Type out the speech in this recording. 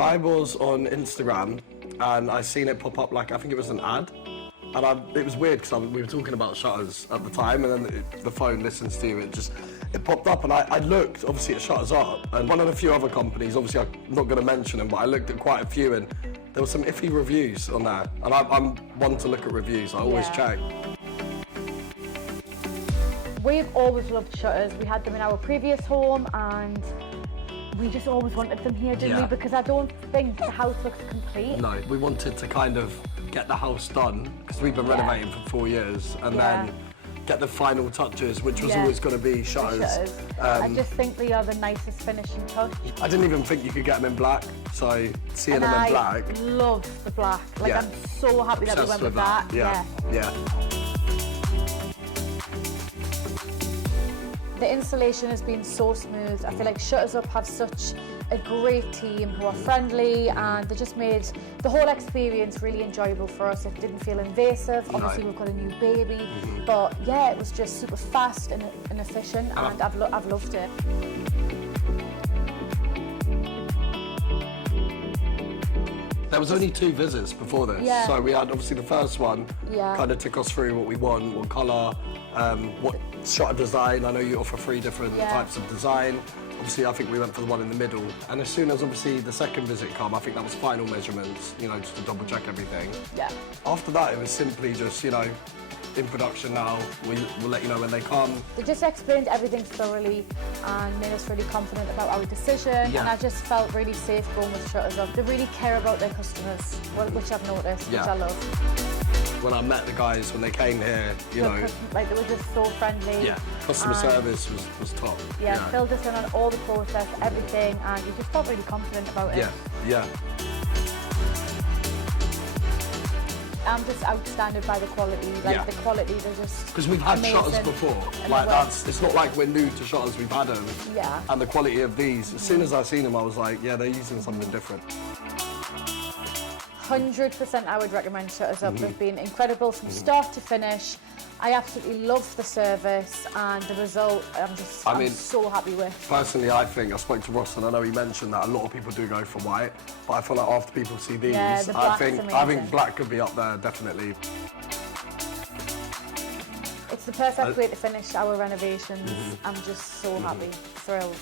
I was on Instagram and I seen it pop up, like, I think it was an ad. And it was weird because we were talking about shutters at the time, and then the phone listens to you. It popped up, and I looked obviously at ShuttersUp, and one of the few other companies. Obviously, I'm not going to mention them, but I looked at quite a few, and there were some iffy reviews on there. And I'm one to look at reviews. I always check. We've always loved shutters. We had them in our previous home, and we just always wanted them here, didn't we? Because I don't think the house looks complete. No, we wanted to kind of get the house done, because we've been renovating for 4 years, and then get the final touches, which was always going to be shutters. I just think they are the nicest finishing touch. I didn't even think you could get them in black, so seeing them in black. I love the black. Like, I'm so happy that we went with that. Yeah. The installation has been so smooth. I feel like ShuttersUp have such a great team who are friendly, and they just made the whole experience really enjoyable for us. It didn't feel invasive. Obviously, we've got a new baby, but yeah, it was just super fast and efficient, and I've loved it. There was only 2 visits before this, so we had obviously the first one kind of took us through what we want, what colour, what shutter design. I know you offer 3 different types of design. Obviously, I think we went for the one in the middle. And as soon as obviously the second visit come, I think that was final measurements, you know, just to double check everything. Yeah. After that, it was simply just, you know, in production now. We'll let you know when they come. They just explained everything thoroughly and made us really confident about our decision. And I just felt really safe going with ShuttersUp. They really care about their customers, which I've noticed, which I love. When I met the guys when they came here, you know, like, they were just so friendly. Yeah, customer service was top. Yeah, filled us in on all the process, everything, and we just felt really confident about it. Yeah. I'm just outstanding by the quality. Like, the quality, they're just because we've had amazing. shutters before. Like, it's not like we're new to shutters. We've had them. Yeah. And the quality of these, as soon as I seen them, I was like, yeah, they're using something different. 100% I would recommend ShuttersUp. They've been incredible from start to finish. I absolutely love the service, and the result I'm so happy with. Personally, I spoke to Ross, and I know he mentioned that a lot of people do go for white, but I feel like after people see these, I think black could be up there, definitely. It's the perfect way to finish our renovations. I'm just so happy, thrilled.